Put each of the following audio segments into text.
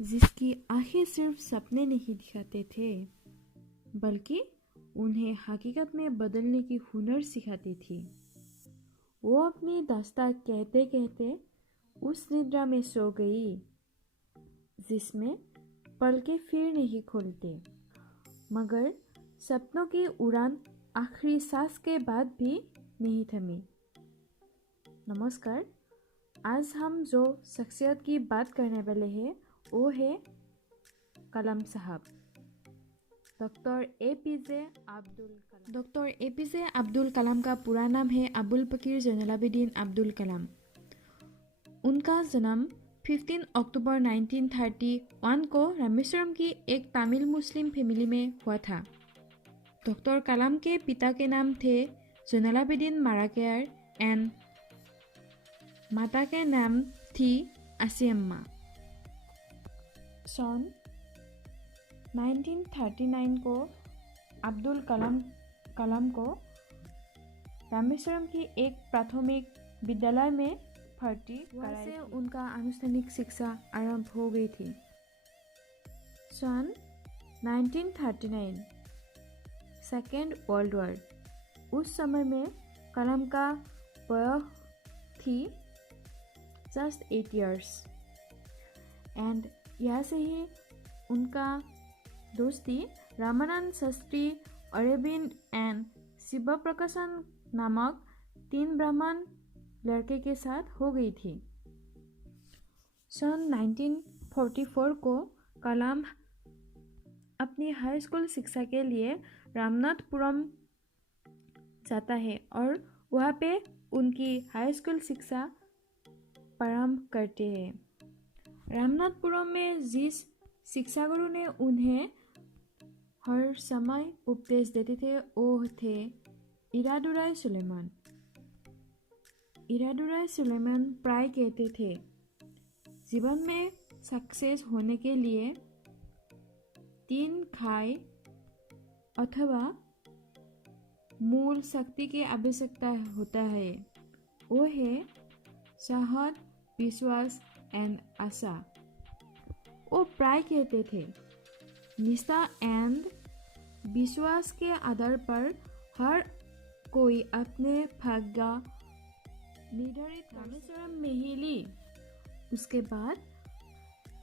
जिसकी आंखें सिर्फ सपने नहीं दिखाते थे, बल्कि उन्हें हकीकत में बदलने की हुनर सिखाती थी। वो अपनी दास्तां कहते कहते उस निद्रा में सो गई जिसमें पलकें फिर नहीं खोलते, मगर सपनों की उड़ान आखिरी सांस के बाद भी नहीं थमी। नमस्कार, आज हम जो शख्सियत की बात करने वाले हैं वो है कलाम साहब। डॉक्टर एपीजे अब्दुल कलाम का पूरा नाम है अबुल पकीर जैनुलाब्दीन अब्दुल कलाम। उनका जन्म 15 अक्टूबर 1931 को रामेश्वरम की एक तमिल मुस्लिम फैमिली में हुआ था। डॉक्टर कलाम के पिता के नाम थे जैनुलाब्दीन माराकेयर एंड माता के नाम थी आसियम्मा। सन 1939 को अब्दुल कलाम को रामेश्वरम की एक प्राथमिक विद्यालय में भर्ती कराया से उनका अनुष्ठानिक शिक्षा आरंभ हो गई थी। सन 1939 सेकेंड वर्ल्ड वॉर, उस समय में कलाम का वयस थी जस्ट 8 years एंड यहाँ से ही उनका दोस्ती रामानंद शास्त्री, अरविंद एंड शिव प्रकाशन नामक 3 ब्राह्मण लड़के के साथ हो गई थी। सन 1944 को कलाम अपनी हाई स्कूल शिक्षा के लिए रामनाथपुरम जाता है और वहाँ पे उनकी हाई स्कूल शिक्षा प्रारंभ करते हैं। रामनाथपुरम में जिस शिक्षा गुरु ने उन्हें हर समय उपदेश देते थे वो थे इरादुराय सुलेमान। इरादुराय सुलेमान प्राय कहते थे, जीवन में सक्सेस होने के लिए 3 खाई अथवा मूल शक्ति की आवश्यकता होता है। वो है साहस, विश्वास एंड आशा। वो प्राय कहते थे, निष्ठा एंड विश्वास के आधार पर हर कोई अपने भाग्य निर्धारित रामेश्वरम में ही ली। उसके बाद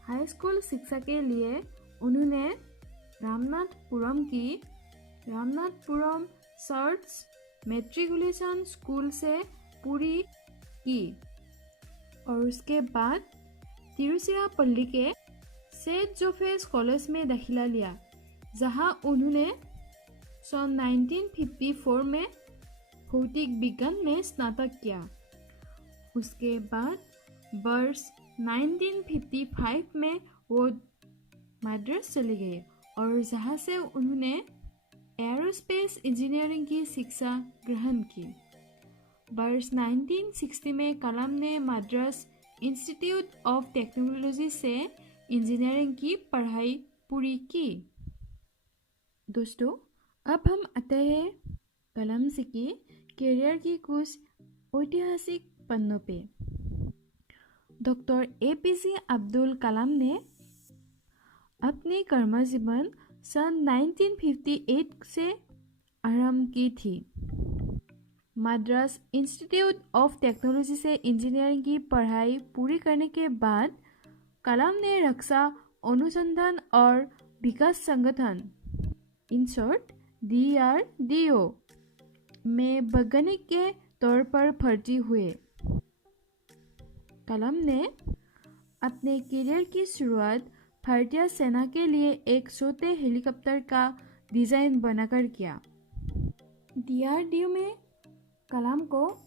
हाई स्कूल शिक्षा के लिए उन्होंने रामनाथपुरम सर्च मैट्रिकुलेशन स्कूल से पूरी की और उसके बाद तिरुचिरापल्ली के सेंट जोसेफ कॉलेज में दाखिला लिया, जहां उन्होंने सन 1954 में भौतिक विज्ञान में स्नातक किया। उसके बाद वर्ष 1955 में वो मद्रास चले गए और जहां से उन्होंने एरोस्पेस इंजीनियरिंग की शिक्षा ग्रहण की। वर्ष 1960 में कलाम ने मद्रास इंस्टीट्यूट ऑफ टेक्नोलॉजी से इंजीनियरिंग की पढ़ाई पूरी की। दोस्तों, अब हम आते हैं कलाम जी की करियर की कुछ ऐतिहासिक पन्नों पे। डॉक्टर एपीजे अब्दुल कलाम ने अपनी कर्म जीवन सन 1958 से आरंभ की थी। मद्रास इंस्टीट्यूट ऑफ टेक्नोलॉजी से इंजीनियरिंग की पढ़ाई पूरी करने के बाद कलाम ने रक्षा अनुसंधान और विकास संगठन इन शॉर्ट DRDO में वैज्ञानिक के तौर पर भर्ती हुए। कलाम ने अपने करियर की शुरुआत भारतीय सेना के लिए एक छोटे हेलीकॉप्टर का डिजाइन बनाकर किया। DRDO में कलाम को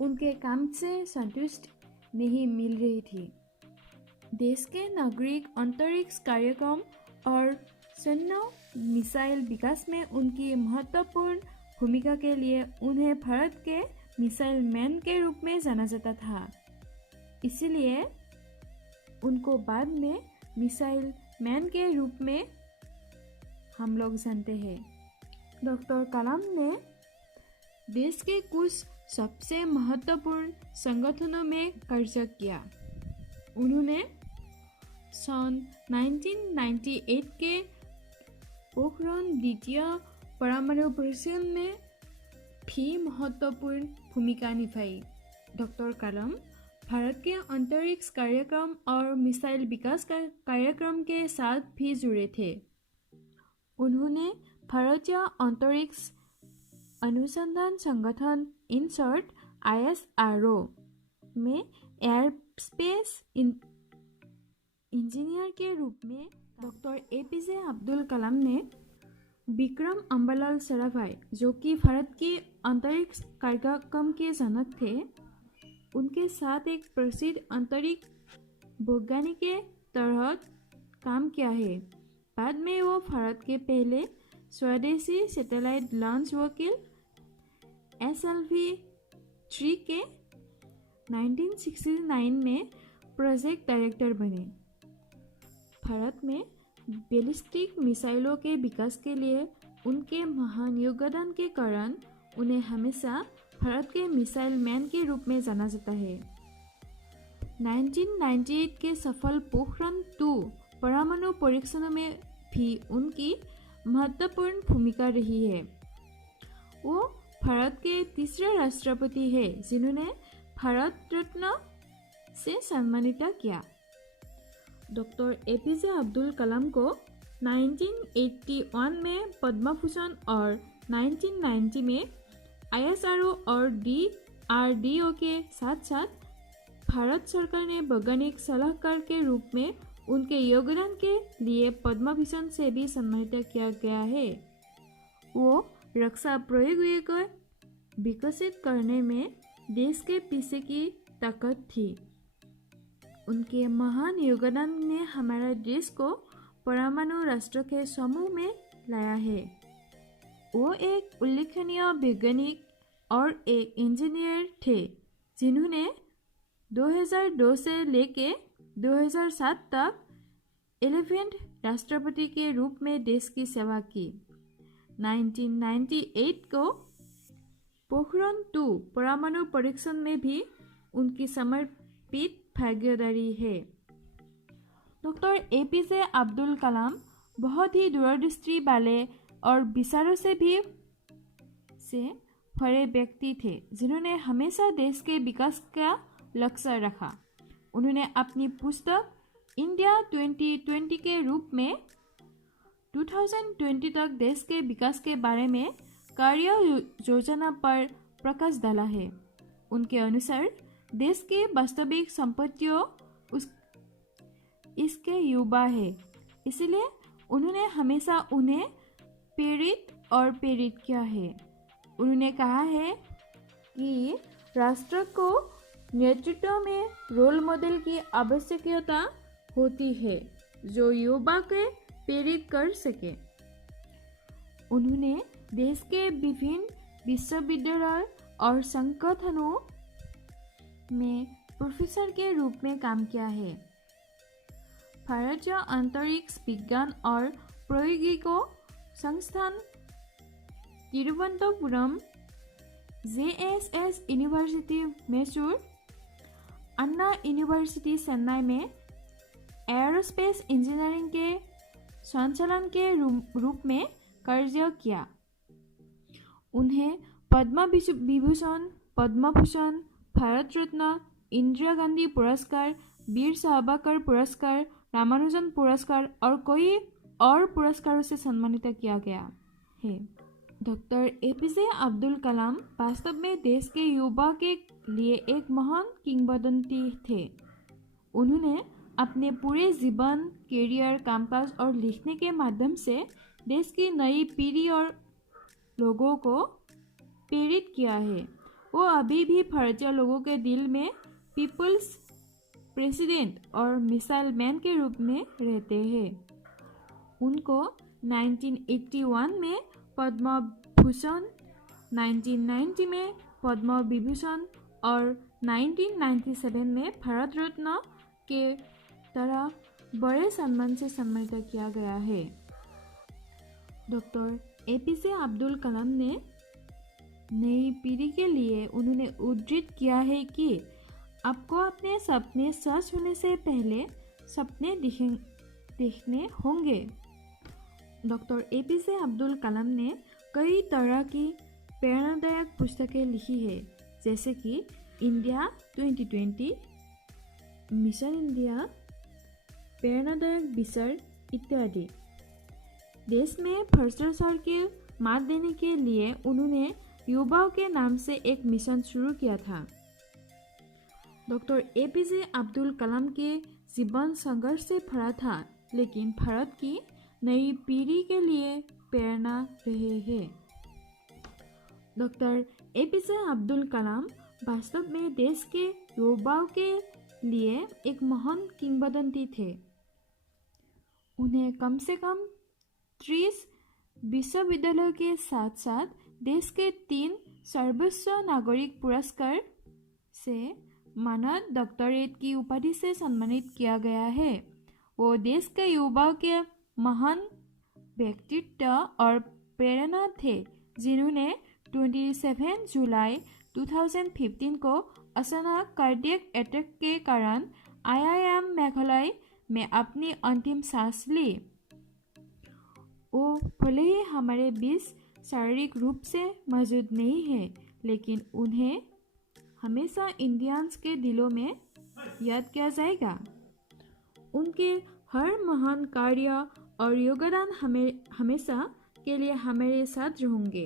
उनके काम से संतुष्ट नहीं मिल रही थी। देश के नागरिक अंतरिक्ष कार्यक्रम और सैन्य मिसाइल विकास में उनकी महत्वपूर्ण भूमिका के लिए उन्हें भारत के मिसाइल मैन के रूप में जाना जाता था। इसलिए उनको बाद में मिसाइल मैन के रूप में हम लोग जानते हैं। डॉक्टर कलाम ने देश के कुछ सबसे महत्वपूर्ण संगठनों में कार्य किया। उन्होंने सन 1998 के पोखरण द्वितीय परमाणु परीक्षण में भी महत्वपूर्ण भूमिका निभाई। डॉक्टर कलाम भारत के अंतरिक्ष कार्यक्रम और मिसाइल विकास कार्यक्रम के साथ भी जुड़े थे। उन्होंने भारतीय अंतरिक्ष अनुसंधान संगठन इन शॉर्ट ISRO में एयरस्पेस इंजीनियर के रूप में। डॉक्टर APJ अब्दुल कलाम ने विक्रम अम्बालाल साराभाई, जो कि भारत के अंतरिक्ष कार्यक्रम के जनक थे, उनके साथ एक प्रसिद्ध अंतरिक्ष वैज्ञानिक के तरह काम किया है। बाद में वो भारत के पहले स्वदेशी सैटेलाइट लॉन्च व्हीकल SLV-3 के 1969 में प्रोजेक्ट डायरेक्टर बने। भारत में बैलिस्टिक मिसाइलों के विकास के लिए उनके महान योगदान के कारण उन्हें हमेशा भारत के मिसाइल मैन के रूप में जाना जाता है। 1998 के सफल पोखरण 2 परमाणु परीक्षण में भी उनकी महत्वपूर्ण भूमिका रही है। वो भारत के तीसरे राष्ट्रपति हैं जिन्होंने भारत रत्न से सम्मानित किया। डॉक्टर APJ अब्दुल कलाम को 1981 में पद्म भूषण और 1990 में ISRO और DRDO के साथ साथ भारत सरकार ने वैज्ञानिक सलाहकार के रूप में उनके योगदान के लिए पद्म भूषण से भी सम्मानित किया गया है। वो रक्षा प्रौद्योगिकी को विकसित करने में देश के पीछे की ताकत थी। उनके महान योगदान ने हमारे देश को परमाणु राष्ट्र के समूह में लाया है। वो एक उल्लेखनीय वैज्ञानिक और एक इंजीनियर थे जिन्होंने 2002 से लेकर 2007 तक 11वें राष्ट्रपति के रूप में देश की सेवा की। 1998 को पोखरण 2 परमाणु परीक्षण में भी उनकी समर्पित भागीदारी है। डॉक्टर APJ अब्दुल कलाम बहुत ही दूरदृष्टि वाले और विचारों से भरे व्यक्ति थे जिन्होंने हमेशा देश के विकास का लक्ष्य रखा। उन्होंने अपनी पुस्तक इंडिया 2020 के रूप में 2020 तक देश के विकास के बारे में कार्य योजना पर प्रकाश डाला है। उनके अनुसार देश की वास्तविक संपत्तियों इसके युवा है, इसलिए उन्होंने हमेशा उन्हें प्रेरित किया है। उन्होंने कहा है कि राष्ट्र को नेतृत्व में रोल मॉडल की आवश्यकता होती है जो युवा को प्रेरित कर सके। उन्होंने देश के विभिन्न विश्वविद्यालय और संगठनों में प्रोफेसर के रूप में काम किया है। भारतीय अंतरिक्ष विज्ञान और प्रौद्योगिकी संस्थान तिरुवनंतपुरम, JSS यूनिवर्सिटी मैसूर, अन्ना यूनिवर्सिटी चेन्नई में एयरोस्पेस इंजीनियरिंग के संचालन के रूप में कार्य किया। उन्हें पद्म विभूषण, पद्म भूषण, भारत रत्न, इंदिरा गांधी पुरस्कार, वीर सावरकर पुरस्कार, रामानुजन पुरस्कार और कई और पुरस्कारों से सम्मानित किया गया है। डॉक्टर APJ अब्दुल कलाम वास्तव में देश के युवा के लिए एक महान किंवदंती थे। उन्होंने अपने पूरे जीवन, कैरियर, कामकाज और लिखने के माध्यम से देश की नई पीढ़ी और लोगों को प्रेरित किया है। वो अभी भी भारतीय लोगों के दिल में पीपल्स प्रेसिडेंट और मिसाइल मैन के रूप में रहते हैं। उनको 1981 में पद्म भूषण, 1990 में पद्म विभूषण और 1997 में भारत रत्न के तरह बड़े सम्मान से सम्मानित किया गया है। डॉक्टर APJ अब्दुल कलाम ने नई पीढ़ी के लिए उन्होंने उद्धृत किया है कि आपको अपने सपने सच होने से पहले सपने देखने होंगे। डॉक्टर एपीजे अब्दुल कलाम ने कई तरह की प्रेरणादायक पुस्तकें लिखी है, जैसे कि इंडिया 2020, मिशन इंडिया, प्रेरणादायक विचार इत्यादि। देश में भ्रष्टाचार की मात देने के लिए उन्होंने युवाओं के नाम से एक मिशन शुरू किया था। डॉक्टर एपीजे अब्दुल कलाम के जीवन संघर्ष से भरा था, लेकिन भारत की नई पीढ़ी के लिए प्रेरणा रहे हैं। डॉक्टर एपीजे अब्दुल कलाम वास्तव में देश के युवाओं के लिए एक महान किंवदंती थे। उन्हें कम से कम 30 विश्वविद्यालयों के साथ साथ देश के 3 सर्वोच्च नागरिक पुरस्कार से मानद डॉक्टरेट की उपाधि से सम्मानित किया गया है। वो देश के युवाओं के महान व्यक्तित्व और प्रेरणा थे, जिन्होंने 27 जुलाई 2015 को अचानक कार्डियक अटैक के कारण IIM मेघालय में अपनी अंतिम सांस ली। वो भले ही हमारे बीच शारीरिक रूप से मौजूद नहीं है, लेकिन उन्हें हमेशा इंडियंस के दिलों में याद किया जाएगा। उनके हर महान कार्य और योगदान हमेशा के लिए हमारे साथ रहेंगे।